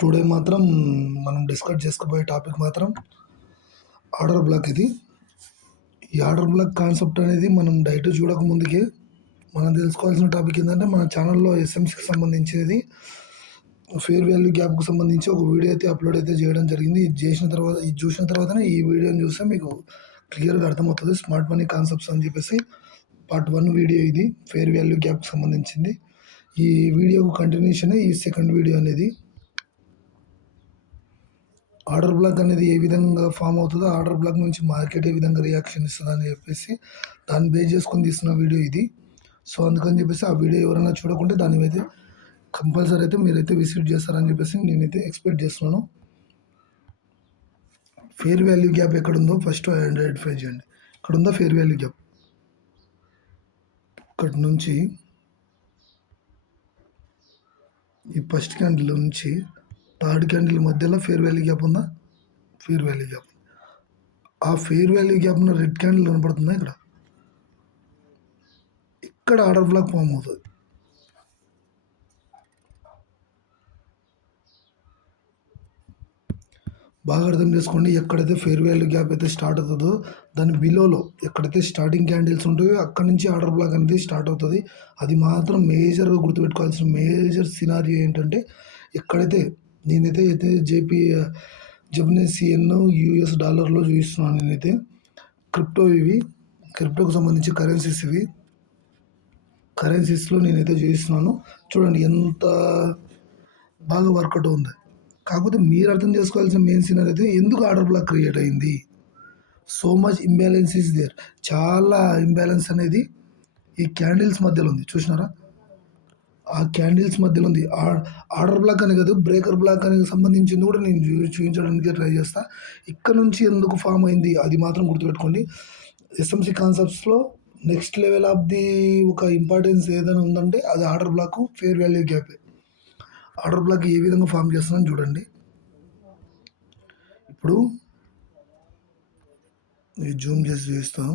Today మాత్రం మనం discuss చేసుకోబోయే టాపిక్ మాత్రం ఆర్డర్ బ్లాక్. ఈ ఆర్డర్ బ్లాక్ కాన్సెప్ట్ అనేది మనం డైరెక్ట్ చూడక ముందుకే మనం తెలుసుకోవాల్సిన టాపిక్ ఏంటంటే, మన ఛానల్లో ఎస్ఎంసీకి సంబంధించినది ఫేర్ వాల్యూ గ్యాప్కి సంబంధించి ఒక వీడియో అయితే అప్లోడ్ అయితే చేయడం జరిగింది. ఇది చూసిన తర్వాతనే ఈ వీడియోని చూస్తే మీకు క్లియర్గా అర్థమవుతుంది. స్మార్ట్ మనీ కాన్సెప్ట్స్ అని చెప్పేసి పార్ట్ 1 వీడియో ఇది ఫేర్ వాల్యూ గ్యాప్కి సంబంధించింది. ఈ వీడియోకు కంటిన్యూషన్ ఈ సెకండ్ వీడియో అనేది. ఆర్డర్ బ్లాక్ అనేది ఏ విధంగా ఫామ్ అవుతుందో, ఆర్డర్ బ్లాక్ నుంచి మార్కెట్ ఏ విధంగా రియాక్షన్ ఇస్తుంది అని చెప్పేసి దాన్ని బేస్ చేసుకొని తీస్తున్న వీడియో ఇది. సో అందుకని చెప్పేసి ఆ వీడియో ఎవరైనా చూడకుంటే దాని మీద కంపల్సరీ అయితే మీరైతే విజిట్ చేస్తారని చెప్పేసి నేనైతే ఎక్స్పెక్ట్ చేస్తున్నాను. ఫేర్ వాల్యూ గ్యాప్ ఎక్కడుందో ఫస్ట్ ఐడెంటిఫై చేయండి. ఇక్కడ ఉందా ఫేర్ వాల్యూ గ్యాప్? ఇక్కడ నుంచి ఈ ఫస్ట్ క్యాండిల్ నుంచి థర్డ్ క్యాండిల్ మధ్యలో ఫేర్ వాల్యూ గ్యాప్ ఉందా? Fair value gap. ఆ ఫేర్ వాల్యూ గ్యాప్ ఉన్న రెడ్ క్యాండిల్ కనపడుతుందా? ఇక్కడ ఆర్డర్ బ్లాక్ ఫామ్ అవుతుంది. బాగా అర్థం చేసుకోండి. ఎక్కడైతే ఫేర్ వాల్యూ గ్యాప్ అయితే స్టార్ట్ అవుతుందో దాని బిలోలో ఎక్కడైతే స్టార్టింగ్ క్యాండిల్స్ ఉంటాయో అక్కడ నుంచి ఆర్డర్ బ్లాక్ అనేది స్టార్ట్ అవుతుంది. అది మాత్రం మేజర్గా గుర్తుపెట్టుకోవాల్సిన మేజర్ సినారియో ఏంటంటే, ఎక్కడైతే నేనైతే జపనీస్ యెన్ యూఎస్ డాలర్లో చూపిస్తున్నాను. నేనైతే క్రిప్టోకి సంబంధించి కరెన్సీస్లో నేనైతే చూపిస్తున్నాను. చూడండి ఎంత బాగా వర్కౌట్ ఉంది. కాకపోతే మీరు అర్థం చేసుకోవాల్సిన మెయిన్ సినారీ అయితే, ఎందుకు ఆర్డర్ బ్లాక్ క్రియేట్ అయింది? So much imbalance is there. చాలా ఇంబ్యాలెన్స్ అనేది ఈ క్యాండిల్స్ మధ్యలో ఉంది. చూసినారా? ఆ క్యాండిల్స్ మధ్యలో ఉంది. ఆర్డర్ బ్లాక్ అని కాదు, బ్రేకర్ బ్లాక్ అనేది సంబంధించింది కూడా నేను చూపించడానికి ట్రై చేస్తా. ఇక్కడ నుంచి ఎందుకు ఫామ్ అయింది అది మాత్రం గుర్తుపెట్టుకోండి. ఎస్ఎంసీ కాన్సెప్ట్స్లో నెక్స్ట్ లెవెల్ ఆఫ్ ది ఒక ఇంపార్టెన్స్ ఏదైనా ఉందంటే అది ఆర్డర్ బ్లాక్, ఫేర్ వాల్యూ గ్యాపే. ఆర్డర్ బ్లాక్ ఏ విధంగా ఫామ్ చేస్తున్నాను చూడండి. ఇప్పుడు జూమ్ చేసి చూపిస్తాను.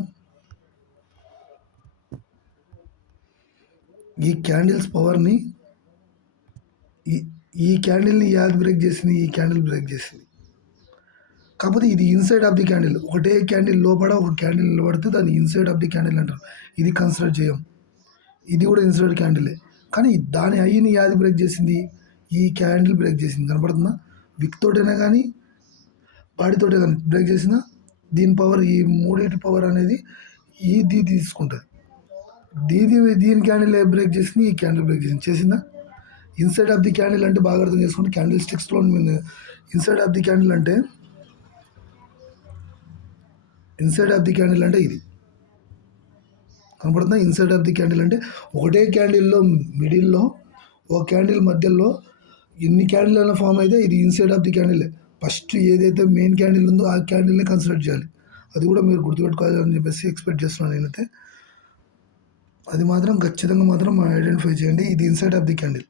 ఈ క్యాండిల్స్ పవర్ని ఈ క్యాండిల్ని యాద్ బ్రేక్ చేసింది, ఈ క్యాండిల్ బ్రేక్ చేసింది. కాకపోతే ఇది ఇన్సైడ్ ఆఫ్ ది క్యాండిల్. ఒకటే క్యాండిల్ లోపల ఒక క్యాండిల్ నిలబడితే దాన్ని ఇన్సైడ్ ఆఫ్ ది క్యాండిల్ అంటారు. ఇది కన్సిడర్ చేయం. ఇది కూడా ఇన్సైడ్ క్యాండిలే. కానీ దాని ఐని యాది బ్రేక్ చేసింది? ఈ క్యాండిల్ బ్రేక్ చేసింది. కనపడుతుందా? విక్ తోటైనా కానీ బాడీతోటే కానీ బ్రేక్ చేసిన దీని పవర్, ఈ మూడింటి పవర్ అనేది ఇది తీసుకుంటుంది. దీని క్యాండిల్ బ్రేక్ చేసింది, ఈ క్యాండిల్ బ్రేక్ చేసిందా? ఇన్సైడ్ ఆఫ్ ది క్యాండిల్ అంటే బాగా అర్థం చేసుకోండి. క్యాండిల్ స్టిక్స్లో ఇన్సైడ్ ఆఫ్ ది క్యాండిల్ అంటే ఇది కనపడుతుందా? ఇన్సైడ్ ఆఫ్ ది క్యాండిల్ అంటే ఒకటే క్యాండిల్లో మిడిల్లో ఒక క్యాండిల్ మధ్యలో ఎన్ని క్యాండిల్ అయినా ఫామ్ అయితే ఇది inside of the candle. First ఏదైతే మెయిన్ క్యాండిల్ ఉందో ఆ క్యాండిల్ని కన్సిడర్ చేయాలి. అది కూడా మీరు గుర్తుపెట్టుకోవాలని చెప్పేసి ఎక్స్పెక్ట్ చేస్తున్నాను నేనైతే. అది మాత్రం ఖచ్చితంగా మాత్రం ఐడెంటిఫై చేయండి. ఇది ఇన్సైడ్ ఆఫ్ ది క్యాండిల్.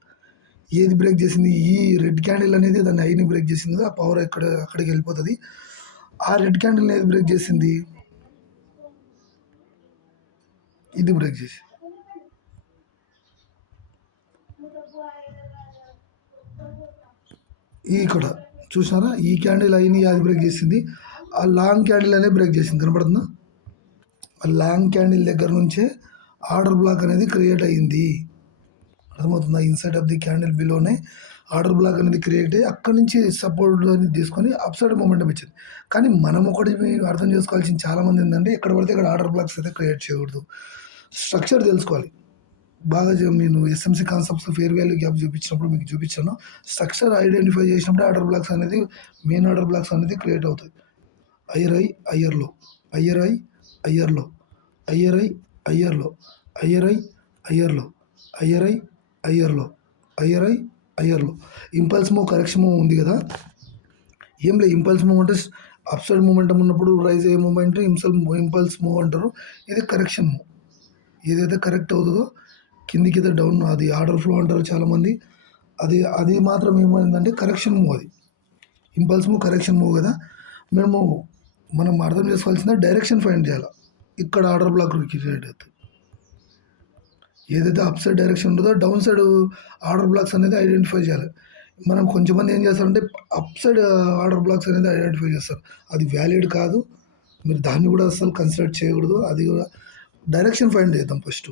ఏది బ్రేక్ చేసింది? ఈ రెడ్ క్యాండిల్ అనేది దాన్ని ఐని బ్రేక్ చేసింది. ఆ పవర్ అక్కడికి వెళ్ళిపోతుంది. ఆ రెడ్ క్యాండిల్ని ఏది బ్రేక్ చేసింది? ఇది బ్రేక్ చేసి ఇక్కడ చూసారా? ఈ క్యాండిల్ ఐని అది బ్రేక్ చేసింది. ఆ లాంగ్ క్యాండిల్ అనేది బ్రేక్ చేసింది. కనపడుతుందా? ఆ లాంగ్ క్యాండిల్ దగ్గర నుంచే ఆర్డర్ బ్లాక్ అనేది క్రియేట్ అయ్యింది. అర్థమవుతుందా? ఇన్సైడ్ ఆఫ్ ది క్యాండిల్ బిలోనే ఆర్డర్ బ్లాక్ అనేది క్రియేట్ అయ్యి అక్కడి నుంచి సపోర్ట్ అనేది తీసుకొని అప్ సైడ్ మూమెంటం ఇచ్చింది. కానీ మనం ఒకటి అర్థం చేసుకోవాల్సిన చాలామంది ఏంటంటే, ఎక్కడ పడితే ఇక్కడ ఆర్డర్ బ్లాక్స్ అయితే క్రియేట్ చేయకూడదు. స్ట్రక్చర్ తెలుసుకోవాలి బాగా. నేను SMC concepts fair value gap చూపించినప్పుడు మీకు చూపించాను. స్ట్రక్చర్ ఐడెంటిఫై చేసినప్పుడు ఆర్డర్ బ్లాక్స్ అనేది, మెయిన్ ఆర్డర్ బ్లాక్స్ అనేది క్రియేట్ అవుతాయి. ఐఆర్లో ఇంపల్స్ మూవ్, కరెక్షన్ మూవ్ ఉంది కదా. ఏం లేదు, ఇంపల్స్ మూవ్ అంటే అప్ సైడ్ మూమెంటం ఉన్నప్పుడు రైజ్ అయ్యే మూమెంట్ ఇంపల్స్ మూవ్ అంటారు. ఇది కరెక్షన్ మూవ్. ఏదైతే కరెక్ట్ అవుతుందో కిందికి డౌన్, అది ఆర్డర్ ఫ్లో అంటారు చాలామంది. అది మాత్రం ఏమైందంటే కరెక్షన్ మూవ్. అది ఇంపల్స్ మూవ్, కరెక్షన్ మూవ్ కదా. మనం అర్థం చేసుకోవాల్సిన డైరెక్షన్ ఫైండ్ చేయాలి. ఇక్కడ ఆర్డర్ బ్లాక్ క్రియేట్ అవుతుంది. ఏదైతే అప్ సైడ్ డైరెక్షన్ ఉంటుందో డౌన్ సైడ్ ఆర్డర్ బ్లాక్స్ అనేది ఐడెంటిఫై చేయాలి. మనం కొంచెంమంది ఏం చేస్తారంటే అప్ సైడ్ ఆర్డర్ బ్లాక్స్ అనేది ఐడెంటిఫై చేస్తారు. అది వ్యాలిడ్ కాదు. మీరు దాన్ని కూడా అస్సలు కన్సిడర్ చేయకూడదు. అది కూడా డైరెక్షన్ ఫైండ్ చేద్దాం ఫస్టు.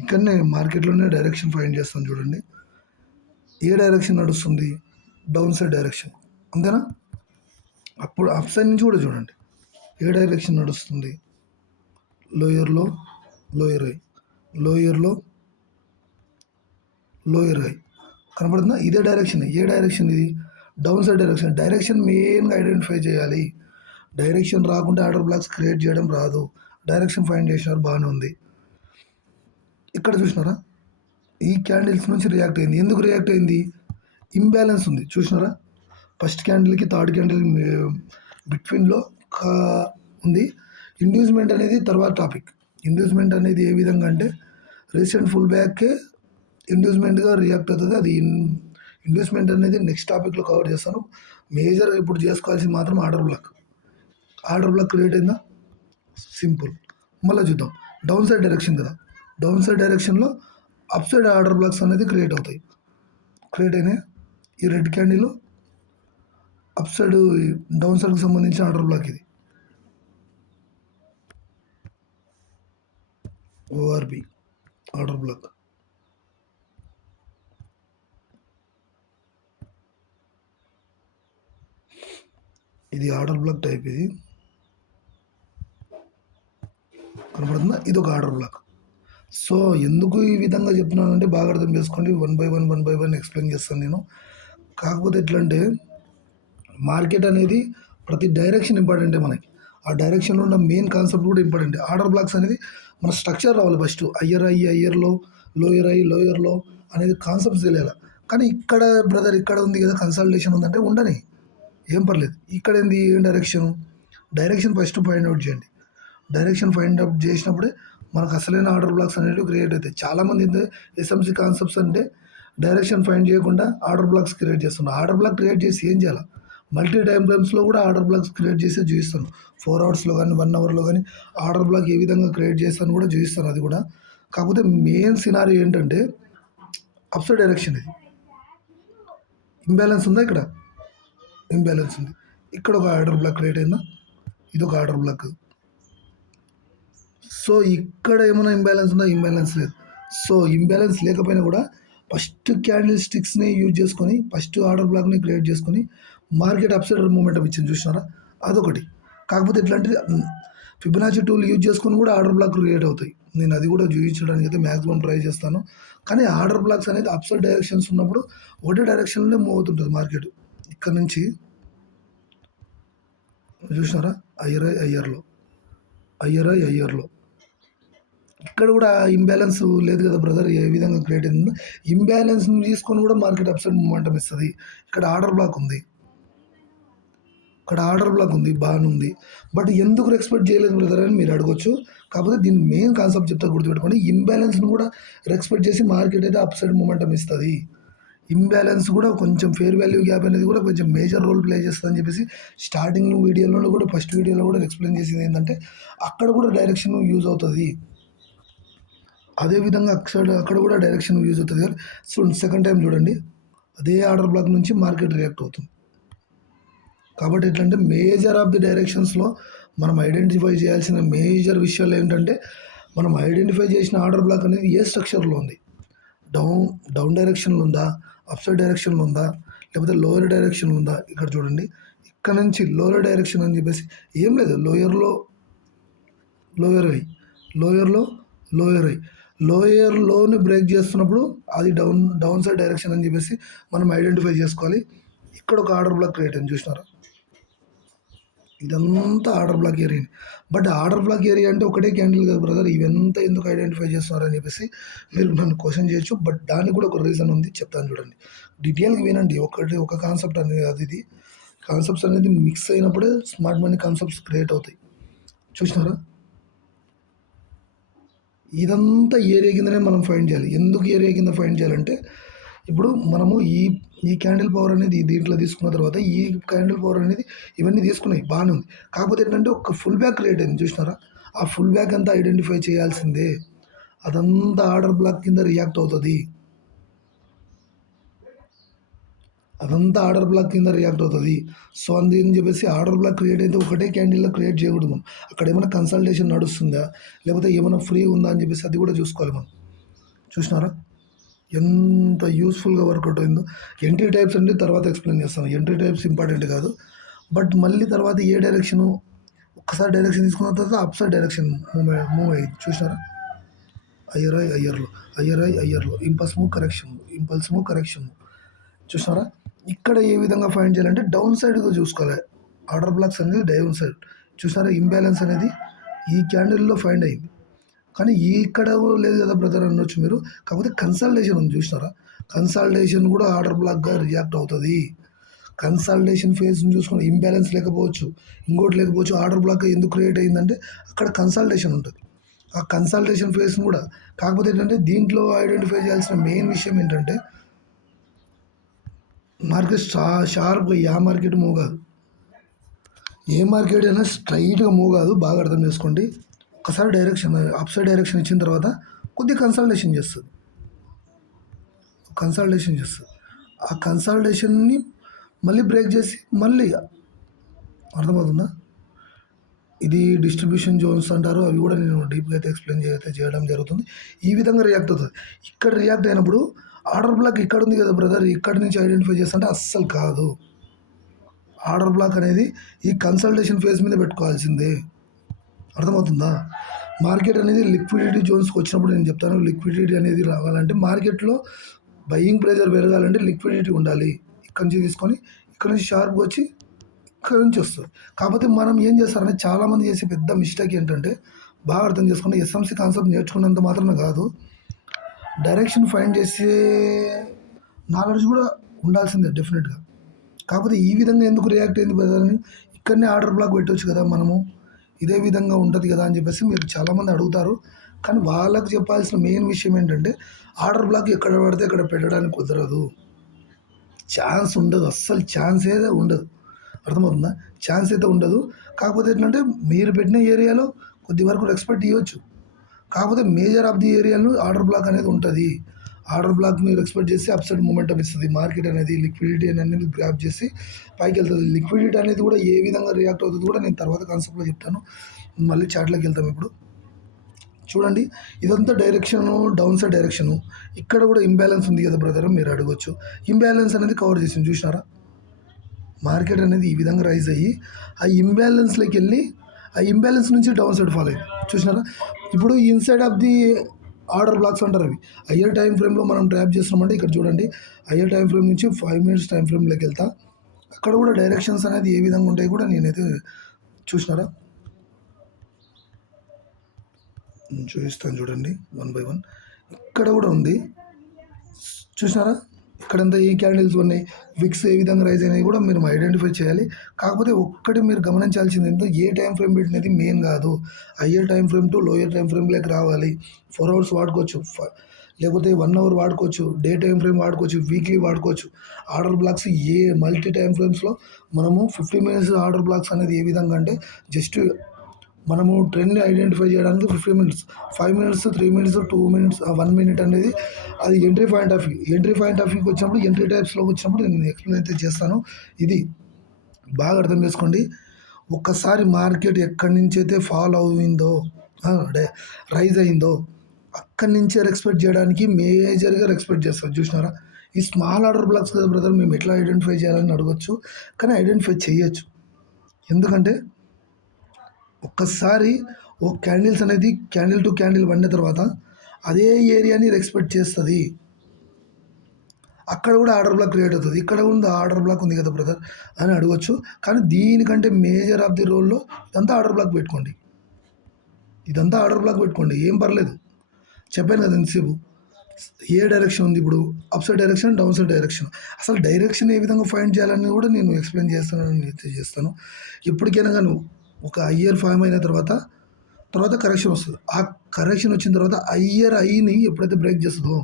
ఇక్కడనే మార్కెట్‌లోనే డైరెక్షన్ ఫైండ్ చేస్తాం చూడండి. ఏ డైరెక్షన్ నడుస్తుంది? Down side direction. అంతేనా? అప్పుడు అప్ సైడ్ నుంచి కూడా చూడండి. ఏ డైరెక్షన్ నడుస్తుంది? లోయర్‌లో లోయర్ హై, లోయర్‌లో లోయర్ హై. కనపడుతుందా? ఇదే డైరెక్షన్. ఏ డైరెక్షన్ ఇది? Down side direction. డైరెక్షన్ మెయిన్‌గా ఐడెంటిఫై చేయాలి. డైరెక్షన్ రాకుంటే ఆర్డర్ బ్లాక్స్ క్రియేట్ చేయడం రాదు. డైరెక్షన్ ఫైండ్ చేసినారు బాగానే ఉంది. ఇక్కడ చూసినారా? ఈ క్యాండిల్స్ నుంచి రియాక్ట్ అయింది. ఎందుకు రియాక్ట్ అయింది? ఇంబ్యాలెన్స్ ఉంది. చూసినారా? ఫస్ట్ క్యాండిల్‌కి థర్డ్ క్యాండిల్ బిట్వీన్‌లో కా ఉంది. ఇండ్యూస్మెంట్ అనేది తర్వాత టాపిక్. ఇండ్యూస్మెంట్ అనేది ఏ విధంగా అంటే రీసెంట్ ఫుల్ బ్యాక్‌కే ఇండ్యూస్మెంట్‌గా రియాక్ట్ అవుతుంది. అది ఇండ్యూస్మెంట్ అనేది నెక్స్ట్ టాపిక్‌లో కవర్ చేస్తాను. మేజర్ ఇప్పుడు చేసుకోవాల్సింది మాత్రం order black. Order block create అయిందా? సింపుల్. మళ్ళీ చూద్దాం. డౌన్ సైడ్ డైరెక్షన్ కదా. డౌన్ సైడ్ డైరెక్షన్‌లో అప్ సైడ్ ఆర్డర్ బ్లాక్స్ అనేది క్రియేట్ అవుతాయి. క్రియేట్ అయినాయి. ఈ red candle up side down సైడ్కి సంబంధించిన ఆర్డర్ బ్లాక్ ఇది. ORB order black. ఇది ఆర్డర్ బ్లాక్ టైప్. ఇది కనపడుతుందా? ఇది ఒక ఆర్డర్ బ్లాక్. సో ఎందుకు ఈ విధంగా చెప్తున్నానంటే బాగా అర్థం చేసుకోండి. వన్ బై వన్ ఎక్స్ప్లెయిన్ చేస్తాను నేను. కాకపోతే ఎట్లా అంటే మార్కెట్ అనేది ప్రతి డైరెక్షన్ ఇంపార్టెంటే మనకి. ఆ డైరెక్షన్లో ఉన్న మెయిన్ కాన్సెప్ట్ కూడా ఇంపార్టెంటే. ఆర్డర్ బ్లాక్స్ అనేది మన స్ట్రక్చర్ రావాలి ఫస్ట్. హయ్యర్ హై, హయ్యర్లో, లోయర్ హై, లోయర్లో అనేది కాన్సెప్ట్స్ తెలియాలి. కానీ ఇక్కడ బ్రదర్ ఇక్కడ ఉంది కదా కన్సల్టేషన్ ఉందంటే ఉండని, ఏం పర్లేదు. ఇక్కడ ఏంది? ఏం direction? Direction first find out చేయండి. డైరెక్షన్ ఫైండ్ అవుట్ చేసినప్పుడే మనకు అసలైన ఆర్డర్ బ్లాక్స్ అనేవి క్రియేట్ అవుతాయి. చాలామంది ఎస్ఎంసీ కాన్సెప్ట్స్ అంటే డైరెక్షన్ ఫైండ్ చేయకుండా ఆర్డర్ బ్లాక్స్ క్రియేట్ చేస్తున్నారు. ఆర్డర్ బ్లాక్ క్రియేట్ చేసి ఏం చేయాలి? మల్టీ టైమ్ ఫ్రేమ్స్లో కూడా ఆర్డర్ బ్లాక్స్ క్రియేట్ చేసి చూపిస్తాను. 4 అవర్స్లో కానీ 1 అవర్లో కానీ ఆర్డర్ బ్లాక్ ఏ విధంగా క్రియేట్ చేస్తాను కూడా చూపిస్తాను. అది కూడా కాకపోతే మెయిన్ సినారీ ఏంటంటే అప్సైడ్ డైరెక్షన్. ఇది ఇంబ్యాలెన్స్ ఉందా? ఇక్కడ ఇంబ్యాలెన్స్ ఉంది. ఇక్కడ ఒక ఆర్డర్ బ్లాక్ క్రియేట్ అయిందా? ఇది ఒక ఆర్డర్ బ్లాక్. సో ఇక్కడ ఏమైనా ఇంబ్యాలెన్స్ ఉందా? ఇంబ్యాలెన్స్ లేదు. సో ఇంబ్యాలెన్స్ లేకపోయినా కూడా ఫస్ట్ క్యాండిల్ స్టిక్స్ని యూజ్ చేసుకొని ఫస్ట్ ఆర్డర్ బ్లాక్ని క్రియేట్ చేసుకొని మార్కెట్ అప్సైడ్ మూమెంటం ఇచ్చింది చూసినారా? అదొకటి. కాకపోతే ఎట్లా అంటే ఫిబొనాచి టూల్ యూజ్ చేసుకొని కూడా ఆర్డర్ బ్లాక్ క్రియేట్ అవుతాయి. నేను అది కూడా చూపించడానికి అయితే మ్యాక్సిమం ట్రై చేస్తాను. కానీ ఆర్డర్ బ్లాక్స్ అనేది అప్సైడ్ డైరెక్షన్స్ ఉన్నప్పుడు ఒకటే డైరెక్షన్లోనే మూవ్ అవుతుంటుంది మార్కెట్. ఇక్కడ నుంచి చూసినారా? అయ్యర్లో అయ్యర్లో ఇక్కడ కూడా ఇంబ్యాలెన్స్ లేదు కదా బ్రదర్. ఏ విధంగా క్రియేట్ అయిందో ఇంబ్యాలెన్స్ని తీసుకొని కూడా మార్కెట్ అప్సైడ్ మూమెంటం ఇస్తుంది. ఇక్కడ ఆర్డర్ బ్లాక్ ఉంది. ఇక్కడ ఆర్డర్ బ్లాక్ ఉంది, బాగానే ఉంది. బట్ ఎందుకు రెస్పెక్ట్ చేయలేదు బ్రదర్ అని మీరు అడగొచ్చు. కాకపోతే దీని మెయిన్ కాన్సెప్ట్ చెప్తా, గుర్తుపెట్టుకోండి. ఇంబ్యాలెన్స్ను కూడా రెస్పెక్ట్ చేసి మార్కెట్ అయితే అప్సైడ్ మూమెంటం ఇస్తుంది. ఇంబ్యాలెన్స్ కూడా కొంచెం ఫేర్ వాల్యూ గ్యాప్ అనేది కూడా కొంచెం మేజర్ రోల్ ప్లే చేస్తుందని చెప్పేసి స్టార్టింగ్ వీడియోలో కూడా ఫస్ట్ వీడియోలో కూడా ఎక్స్ప్లెయిన్ చేసింది ఏంటంటే అక్కడ కూడా డైరెక్షన్ యూజ్ అవుతుంది. అదేవిధంగా అక్కడ కూడా డైరెక్షన్ యూజ్ అవుతుంది కానీ సెకండ్ టైం చూడండి అదే ఆర్డర్ బ్లాక్ నుంచి మార్కెట్ రియాక్ట్ అవుతుంది. కాబట్టి ఎట్లంటే మేజర్ ఆఫ్ ది డైరెక్షన్స్లో మనం ఐడెంటిఫై చేయాల్సిన మేజర్ విషయాలు ఏంటంటే మనం ఐడెంటిఫై చేసిన ఆర్డర్ బ్లాక్ అనేది ఏ స్ట్రక్చర్లో ఉంది. డౌన్ డైరెక్షన్లో ఉందా? అప్సైడ్ డైరెక్షన్లో ఉందా? లేకపోతే లోయర్ డైరెక్షన్లో ఉందా? ఇక్కడ చూడండి. ఇక్కడ నుంచి లోయర్ డైరెక్షన్ అని చెప్పేసి ఏం లేదు. లోయర్ హై, లోయర్లో లోయర్ హై, లోయర్లోని బ్రేక్ చేస్తున్నప్పుడు అది డౌన్ సైడ్ డైరెక్షన్ అని చెప్పేసి మనం ఐడెంటిఫై చేసుకోవాలి. ఇక్కడ ఒక ఆర్డర్ బ్లాక్ క్రియేట్ అయింది చూసినారా? ఇదంతా order black area. But order black area అంటే ఒకటే క్యాండిల్ కదా బ్రదర్, ఇవంతా ఎందుకు ఐడెంటిఫై చేస్తున్నారని చెప్పేసి మీరు నన్ను క్వశ్చన్ చేయొచ్చు. బట్ దానికి కూడా ఒక రీజన్ ఉంది, చెప్తాను చూడండి. డీటెయిల్గా వినండి. ఒక కాన్సెప్ట్ అనేది అది ఇది కాన్సెప్ట్స్ అనేది మిక్స్ అయినప్పుడే స్మార్ట్ మనీ కాన్సెప్ట్స్ క్రియేట్ అవుతాయి. చూసినారా? ఇదంతా ఏరియా కిందనే మనం ఫైండ్ చేయాలి. ఎందుకు ఏరియా కింద ఫైండ్ చేయాలంటే ఇప్పుడు మనము ఈ క్యాండిల్ పవర్ అనేది దీంట్లో తీసుకున్న తర్వాత ఈ క్యాండిల్ పవర్ అనేది ఇవన్నీ తీసుకున్నాయి, బాగానే ఉంది. కాకపోతే ఏంటంటే ఒక ఫుల్ బ్యాక్ క్రియేట్ అయింది చూసినారా? ఆ ఫుల్ బ్యాక్ అంతా ఐడెంటిఫై చేయాల్సిందే. అదంతా ఆర్డర్ బ్లాక్ కింద రియాక్ట్ అవుతుంది. అదంతా ఆర్డర్ బ్లాక్ కింద రియాక్ట్ అవుతుంది. సో అందుకని చెప్పేసి ఆర్డర్ బ్లాక్ క్రియేట్ అయితే ఒకటే క్యాండిల్‌లో క్రియేట్ చేయకూడదు మనం. అక్కడ ఏమైనా కన్సల్టేషన్ నడుస్తుందా? లేకపోతే ఏమైనా ఫ్రీ ఉందా అని చెప్పేసి అది కూడా చూసుకోవాలి మనం. చూసినారా? ఎంత యూస్‌ఫుల్‌గా వర్కౌట్ అయిందో. ఎంట్రీ టైప్స్ అంటే తర్వాత ఎక్స్‌ప్లెయిన్ చేస్తాను. ఎంట్రీ టైప్స్ ఇంపార్టెంట్ కాదు. బట్ మళ్ళీ తర్వాత ఏ డైరెక్షను ఒక్కసారి డైరెక్షన్ తీసుకున్న తర్వాత అప్‌సైడ్ డైరెక్షన్ మూవ్ అయ్యింది. చూసినారా? హయ్యర్ హై, హయ్యర్ లో, హయ్యర్ హై, హయ్యర్ లో, impulse move, correction move, impulse move, correction move. చూసినారా? ఇక్కడ ఏ విధంగా ఫైండ్ చేయాలంటే డౌన్ సైడ్‌గా చూసుకోవాలి. ఆర్డర్ బ్లాక్స్ అనేది డౌన్ సైడ్. చూసారా? ఇంబ్యాలెన్స్ అనేది ఈ క్యాండిల్‌లో ఫైండ్ అయింది. కానీ ఇక్కడ లేదు కదా బ్రదర్ అనొచ్చు మీరు. కాకపోతే కన్సల్టేషన్ ఉంది చూసినారా? కన్సల్టేషన్ కూడా ఆర్డర్ బ్లాక్‌గా రియాక్ట్ అవుతది. కన్సల్టేషన్ ఫేజ్‌ని చూసుకొని ఇంబ్యాలెన్స్ లేకపోవచ్చు, ఇంకోటి లేకపోవచ్చు. ఆర్డర్ బ్లాక్ ఎందుకు క్రియేట్ అయిందంటే అక్కడ కన్సల్టేషన్ ఉంటది. ఆ కన్సల్టేషన్ ఫేజ్‌ని కూడా కాకపోతే ఏంటంటే దీంట్లో ఐడెంటిఫై చేయాల్సిన మెయిన్ విషయం ఏంటంటే మార్కెట్ షార్ప్‌గా యా మార్కెట్ మూవ్ కాదు. ఏ మార్కెట్ అయినా స్ట్రైట్‌గా మూవ్ కాదు. బాగా అర్థం చేసుకోండి. ఒక్కసారి డైరెక్షన్ అప్‌సైడ్ డైరెక్షన్ ఇచ్చిన తర్వాత కొద్దిగా కన్సల్టేషన్ చేస్తది. కన్సల్టేషన్ చేస్తది. ఆ కన్సల్టేషన్‌ని మళ్ళీ బ్రేక్ చేసి మళ్ళీ అర్థమవుతుందా? ఇది డిస్ట్రిబ్యూషన్ జోన్స్ అంటారు. అవి కూడా నేను డీప్‌గా అయితే ఎక్స్‌ప్లెయిన్ చేయడం జరుగుతుంది. ఈ విధంగా రియాక్ట్ అవుతది. ఇక్కడ రియాక్ట్ అయినప్పుడు ఆర్డర్ బ్లాక్ ఇక్కడ ఉంది కదా బ్రదర్, ఇక్కడి నుంచి ఐడెంటిఫై చేస్తా అంటే అస్సలు కాదు. ఆర్డర్ బ్లాక్ అనేది ఈ కన్సల్టేషన్ ఫేజ్ మీద పెట్టుకోవాల్సిందే. అర్థమవుతుందా? మార్కెట్ అనేది లిక్విడిటీ జోన్స్‌కి వచ్చినప్పుడు నేను చెప్తాను. లిక్విడిటీ అనేది రావాలంటే మార్కెట్‌లో బయింగ్ ప్రెజర్ పెరగాలంటే లిక్విడిటీ ఉండాలి. ఇక్కడి నుంచి తీసుకొని ఇక్కడ నుంచి షార్ప్‌గా వచ్చి ఇక్కడ నుంచి వస్తుంది. కాకపోతే మనం ఏం చేస్తారంటే చాలామంది చేసే పెద్ద మిస్టేక్ ఏంటంటే బాగా అర్థం చేసుకోండి. ఎస్ఎంసీ కాన్సెప్ట్ నేర్చుకున్నంత మాత్రమే కాదు, డైరెక్షన్ ఫైండ్ చేసే నాలెడ్జ్ కూడా ఉండాల్సిందే డెఫినెట్‌గా. కాకపోతే ఈ విధంగా ఎందుకు రియాక్ట్ అయింది బ్రదర్ అని ఇక్కడనే ఆర్డర్ బ్లాక్ పెట్టొచ్చు కదా మనము. ఇదే విధంగా ఉంటుంది కదా అని చెప్పేసి మీరు చాలామంది అడుగుతారు. కానీ వాళ్ళకి చెప్పాల్సిన మెయిన్ విషయం ఏంటంటే ఆర్డర్ బ్లాక్ ఎక్కడ పడితే అక్కడ పెట్టడానికి కుదరదు. ఛాన్స్ ఉండదు. అస్సలు ఛాన్సే ఉండదు. అర్థమవుతుందా? ఛాన్స్ అయితే ఉండదు. కాకపోతే ఏంటంటే మీరు పెట్టిన ఏరియాలో కొద్ది వరకు రెస్పెక్ట్ ఇవ్వచ్చు. కాకపోతే మేజర్ ఆఫ్ ది ఏరియాలో ఆర్డర్ బ్లాక్ అనేది ఉంటుంది. ఆర్డర్ బ్లాక్ మీరు ఎక్స్పెక్ట్ చేసి అప్సైడ్ మూమెంటం ఇస్తుంది. మార్కెట్ అనేది లిక్విడిటీ అనేది గ్రాప్ చేసి పైకి వెళ్తుంది. లిక్విడిటీ అనేది కూడా ఏ విధంగా రియాక్ట్ అవుతుంది కూడా నేను తర్వాత కాన్సెప్ట్లో చెప్తాను. మళ్ళీ చార్ట్లోకి వెళ్తాం ఇప్పుడు. చూడండి, ఇదంతా డైరెక్షను, డౌన్ సైడ్ డైరెక్షను. ఇక్కడ కూడా ఇంబ్యాలెన్స్ ఉంది కదా బ్రదర్ మీరు అడగొచ్చు. ఇంబ్యాలెన్స్ అనేది కవర్ చేసింది చూసినారా? మార్కెట్ అనేది ఈ విధంగా రైజ్ అయ్యి ఆ ఇంబ్యాలెన్స్లోకి వెళ్ళి ఆ ఇంబ్యాలెన్స్ నుంచి డౌన్ సైడ్ ఫాలో అయింది చూసినారా? ఇప్పుడు inside of the order blocks అంటారు అవి. హయ్యర్ టైం ఫ్రేమ్లో మనం ట్రాప్ చేస్తున్నామంటే ఇక్కడ చూడండి, హయ్యర్ టైం ఫ్రేమ్ నుంచి 5 మినిట్స్ టైం ఫ్రేమ్లోకి వెళ్తా. అక్కడ కూడా డైరెక్షన్స్ అనేది ఏ విధంగా ఉంటాయి కూడా నేనైతే చూసినారా చూపిస్తాను. చూడండి వన్ బై వన్. ఇక్కడ కూడా ఉంది చూసినారా? ఇక్కడంతా ఏ క్యాండిల్స్ ఉన్నాయి, విక్స్ ఏ విధంగా రైజ్ అయినాయి కూడా మీరు ఐడెంటిఫై చేయాలి. కాకపోతే ఒక్కటి మీరు గమనించాల్సింది ఏంటంటే ఏ టైం ఫ్రేమ్ పెట్టినది మెయిన్ కాదు. Higher time frame to lower time ఫ్రేమ్లోకి రావాలి. 4 అవర్స్ వాడుకోవచ్చు, లేకపోతే 1 అవర్ వాడుకోవచ్చు, డే టైం ఫ్రేమ్ వాడుకోవచ్చు, వీక్లీ వాడుకోవచ్చు. ఆర్డర్ బ్లాక్స్ ఏ మల్టీ టైం ఫ్రేమ్స్లో మనము 50 మినిట్స్ ఆర్డర్ బ్లాక్స్ అనేది ఏ విధంగా అంటే జస్ట్ మనము ట్రెండ్ని ఐడెంటిఫై చేయడానికి 50 minutes, 5 minutes, 3 minutes, 2 minutes, 1 minute అనేది అది entry point of view. Entry point of వ్యూకి వచ్చినప్పుడు ఎంట్రీ టైప్స్లోకి వచ్చినప్పుడు నేను ఎక్స్ప్లెయిన్ అయితే చేస్తాను. ఇది బాగా అర్థం చేసుకోండి. ఒక్కసారి మార్కెట్ ఎక్కడి నుంచి అయితే ఫాలో అయిందో రైజ్ అయిందో అక్కడి నుంచే రెస్పెక్ట్ చేయడానికి మేజర్గా రెస్పెక్ట్ చేస్తారు చూసినారా? ఈ స్మాల్ ఆర్డర్ బ్లాక్స్ కదా బ్రదర్ మేము ఎట్లా ఐడెంటిఫై చేయాలని అడగచ్చు. కానీ ఐడెంటిఫై చేయొచ్చు. ఎందుకంటే ఒక్కసారి ఓ క్యాండిల్స్ అనేది క్యాండిల్ టు క్యాండిల్ వండిన తర్వాత అదే ఏరియాని రెస్పెక్ట్ చేస్తుంది. అక్కడ కూడా ఆర్డర్ బ్లాక్ క్రియేట్ అవుతుంది. ఇక్కడ కూడా ఆర్డర్ బ్లాక్ ఉంది కదా బ్రదర్ అని అడగచ్చు. కానీ దీనికంటే మేజర్ ఆఫ్ ది రోల్లో ఇదంతా ఆర్డర్ బ్లాక్ పెట్టుకోండి. ఇదంతా ఆర్డర్ బ్లాక్ పెట్టుకోండి, ఏం పర్లేదు. చెప్పాను కదా ఇంతసేపు ఏ డైరెక్షన్ ఉంది. ఇప్పుడు up side direction, down side direction. అసలు డైరెక్షన్ ఏ విధంగా ఫైండ్ చేయాలని కూడా నేను ఎక్స్ప్లెయిన్ చేస్తానని చేస్తాను. ఎప్పటికైనా కానీ ఒక హయ్యర్ ఫామ్ అయిన తర్వాత కరెక్షన్ వస్తుంది. ఆ కరెక్షన్ వచ్చిన తర్వాత హయ్యర్ ఐని ఎప్పుడైతే బ్రేక్ చేస్తుందో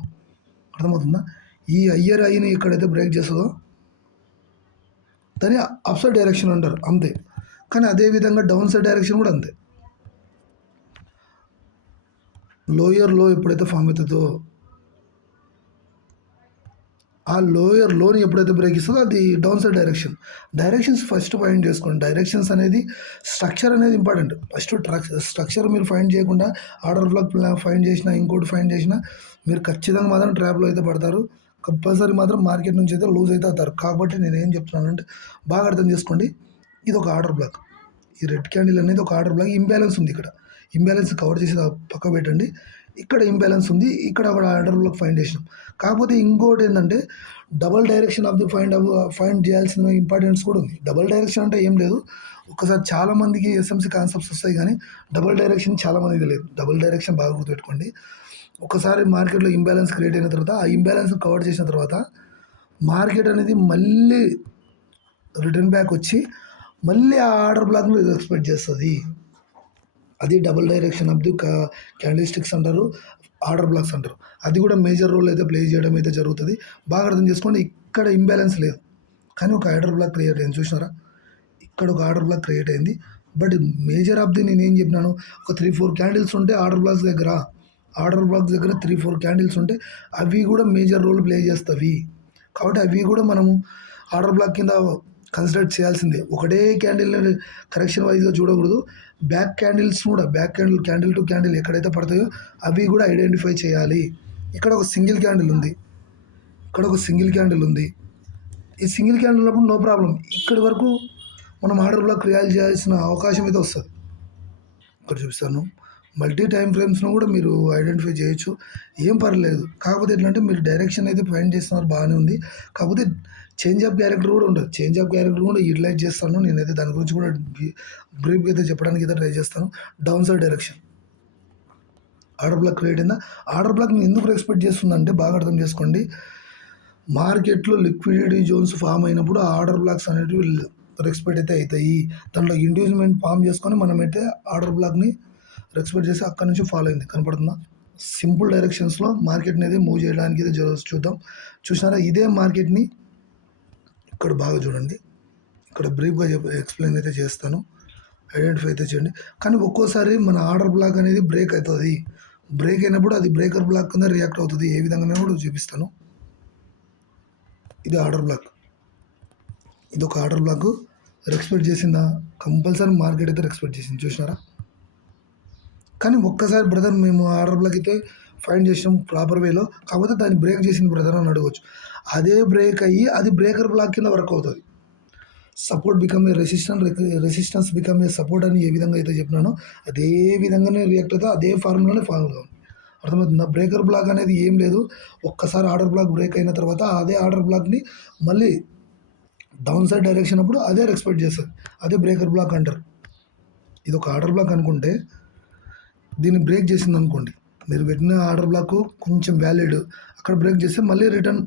అర్థమవుతుందా? ఈ హయ్యర్ ఐని ఎక్కడైతే బ్రేక్ చేస్తుందో దాన్ని అప్ సైడ్ డైరెక్షన్ అంటారు అంతే. కానీ అదే విధంగా డౌన్ సైడ్ డైరెక్షన్ కూడా అంతే. లోయర్ లో ఎప్పుడైతే ఫామ్ అవుతుందో ఆ లోని ఎప్పుడైతే బ్రేక్ ఇస్తుందో అది down side directions first find చేసుకోండి. డైరెక్షన్స్ అనేది స్ట్రక్చర్ అనేది ఇంపార్టెంట్. ఫస్ట్ స్ట్రక్చర్ మీరు ఫైండ్ చేయకుండా ఆర్డర్ బ్లాక్ ఫైండ్ చేసినా ఇంకోటి ఫైండ్ చేసినా మీరు ఖచ్చితంగా మాత్రం ట్రాప్లో అయితే పడతారు. కంపల్సరీ మాత్రం మార్కెట్ నుంచి అయితే లూజ్ అయితే అవుతారు. కాబట్టి నేను ఏం చెప్తున్నానంటే బాగా అర్థం చేసుకోండి. ఇది ఒక ఆర్డర్ బ్లాక్. ఈ రెడ్ క్యాండిల్ అనేది ఒక ఆర్డర్ బ్లాక్. ఇంబ్యాలెన్స్ ఉంది ఇక్కడ. ఇంబ్యాలెన్స్ కవర్ చేసి పక్క పెట్టండి. ఇక్కడ ఇంబ్యాలెన్స్ ఉంది. ఇక్కడ ఒక ఆర్డర్ బ్లాక్ ఫైండ్ చేసినాం. కాకపోతే ఇంకోటి ఏంటంటే double direction of the find చేయాల్సిన ఇంపార్టెన్స్ కూడా ఉంది. డబల్ డైరెక్షన్ అంటే ఏం లేదు. ఒకసారి చాలామందికి ఎస్ఎంసీ కాన్సెప్ట్స్ వస్తాయి కానీ డబల్ డైరెక్షన్ చాలామందికి లేదు. డబల్ డైరెక్షన్ బాగా గుర్తుపెట్టుకోండి. ఒకసారి మార్కెట్లో ఇంబ్యాలెన్స్ క్రియేట్ అయిన తర్వాత ఆ ఇంబ్యాలెన్స్ కవర్ చేసిన తర్వాత మార్కెట్ అనేది మళ్ళీ రిటర్న్ బ్యాక్ వచ్చి మళ్ళీ ఆ ఆర్డర్ బ్లాక్ను ఎక్స్పెక్ట్ చేస్తుంది. అది double direction of the candle sticks అంటారు, ఆర్డర్ బ్లాక్స్ అంటారు. అది కూడా మేజర్ రోల్ అయితే ప్లే చేయడం అయితే జరుగుతుంది. బాగా అర్థం చేసుకోండి. ఇక్కడ ఇంబ్యాలెన్స్ లేదు కానీ ఒక ఆర్డర్ బ్లాక్ క్రియేట్ అయింది. చూసినారా, ఇక్కడ ఒక ఆర్డర్ బ్లాక్ క్రియేట్ అయింది. బట్ మేజర్ ఆఫ్ ది నేను ఏం చెప్పినాను, ఒక 3-4 క్యాండిల్స్ ఉంటే ఆర్డర్ బ్లాక్స్ దగ్గర 3-4 క్యాండిల్స్ ఉంటే అవి కూడా మేజర్ రోల్ ప్లే చేస్తాయి. కాబట్టి అవి కూడా మనము ఆర్డర్ బ్లాక్ కింద కన్సిడర్ చేయాల్సిందే. ఒకటే క్యాండిల్ కరెక్షన్ వైజ్గా చూడకూడదు. బ్యాక్ క్యాండిల్స్ కూడా క్యాండిల్ టు క్యాండిల్ ఎక్కడైతే పడతాయో అవి కూడా ఐడెంటిఫై చేయాలి. ఇక్కడ ఒక సింగిల్ క్యాండిల్ ఉంది, ఇక్కడ ఒక సింగిల్ క్యాండిల్ ఉంది. ఈ సింగిల్ క్యాండిల్ ఉన్నప్పుడు నో ప్రాబ్లం. ఇక్కడి వరకు మనం ఆర్డర్ బ్లాక్ క్రియేట్ చేయాల్సిన అవకాశం అయితే వస్తుంది. ఇక్కడ చూపిస్తాను. మల్టీ టైం ఫ్రేమ్స్ను కూడా మీరు ఐడెంటిఫై చేయొచ్చు, ఏం పర్లేదు. కాకపోతే ఎట్లంటే మీరు డైరెక్షన్ అయితే ఫైండ్ చేస్తున్నారు, బాగానే ఉంది. కాకపోతే చేంజ్ ఆఫ్ క్యారెక్టర్ కూడా ఉంటుంది. చేంజ్ ఆఫ్ క్యారెక్టర్ కూడా యూటిలైజ్ చేస్తాను. నేనైతే దాని గురించి కూడా బ్రీఫ్గా అయితే చెప్పడానికి అయితే ట్రై చేస్తాను. Down side direction order block create అయిందా? ఆర్డర్ బ్లాక్ ఎందుకు ఎక్స్పెక్ట్ చేస్తుందంటే బాగా అర్థం చేసుకోండి. మార్కెట్లో లిక్విడిటీ జోన్స్ ఫామ్ అయినప్పుడు ఆర్డర్ బ్లాక్స్ అనేటివి రెస్పెక్ట్ అయితే అవుతాయి. దాంట్లో ఇండివిజువల్మెంట్ ఫామ్ చేసుకొని మనమైతే ఆర్డర్ బ్లాక్ని రెస్పెక్ట్ చేసి అక్కడ నుంచి ఫాలో అయింది. కనపడుతుందా? సింపుల్ డైరెక్షన్స్లో మార్కెట్ని అయితే మూవ్ చేయడానికి అయితే చూద్దాం. చూసినారా, ఇదే మార్కెట్ని ఇక్కడ బాగా చూడండి. ఇక్కడ బ్రీఫ్గా ఎక్స్ప్లెయిన్ అయితే చేస్తాను, ఐడెంటిఫై అయితే చేయండి. కానీ ఒక్కోసారి మన ఆర్డర్ బ్లాక్ అనేది బ్రేక్ అవుతుంది. బ్రేక్ అయినప్పుడు అది బ్రేకర్ బ్లాక్ కింద రియాక్ట్ అవుతుంది. ఏ విధంగా కూడా చూపిస్తాను. ఇది ఆర్డర్ బ్లాక్. ఇది ఒక ఆర్డర్ బ్లాక్ రెస్పెక్ట్ చేసిందా? కంపల్సరీ మార్కెట్ అయితే రెస్పెక్ట్ చేసింది. చూసినారా? కానీ ఒక్కసారి బ్రదర్ మేము ఆర్డర్ బ్లాక్ అయితే ఫైండ్ చేసినాం ప్రాపర్ వేలో, కాకపోతే దాన్ని బ్రేక్ చేసింది బ్రదర్ అని అడగవచ్చు. అదే బ్రేక్ అయ్యి అది బ్రేకర్ బ్లాక్ కింద వర్క్ అవుతుంది. Support become a resistance become a support అని ఏ విధంగా అయితే చెప్పినానో అదే విధంగానే రియాక్ట్ అవుతుంది. అదే ఫార్ములానే ఫాలో కావాలి. అర్థమవుతుందా? బ్రేకర్ బ్లాక్ అనేది ఏం లేదు. ఒక్కసారి ఆర్డర్ బ్లాక్ బ్రేక్ అయిన తర్వాత అదే ఆర్డర్ బ్లాక్ని మళ్ళీ డౌన్ సైడ్ డైరెక్షన్ అప్పుడు అదే రెస్పెక్ట్ చేస్తుంది. అదే బ్రేకర్ బ్లాక్ అంటారు. ఇది ఒక ఆర్డర్ బ్లాక్ అనుకుంటే దీన్ని బ్రేక్ చేసింది అనుకోండి, మీరు పెట్టిన ఆర్డర్ బ్లాక్ కొంచెం వ్యాలిడ్, అక్కడ బ్రేక్ చేస్తే మళ్ళీ రిటర్న్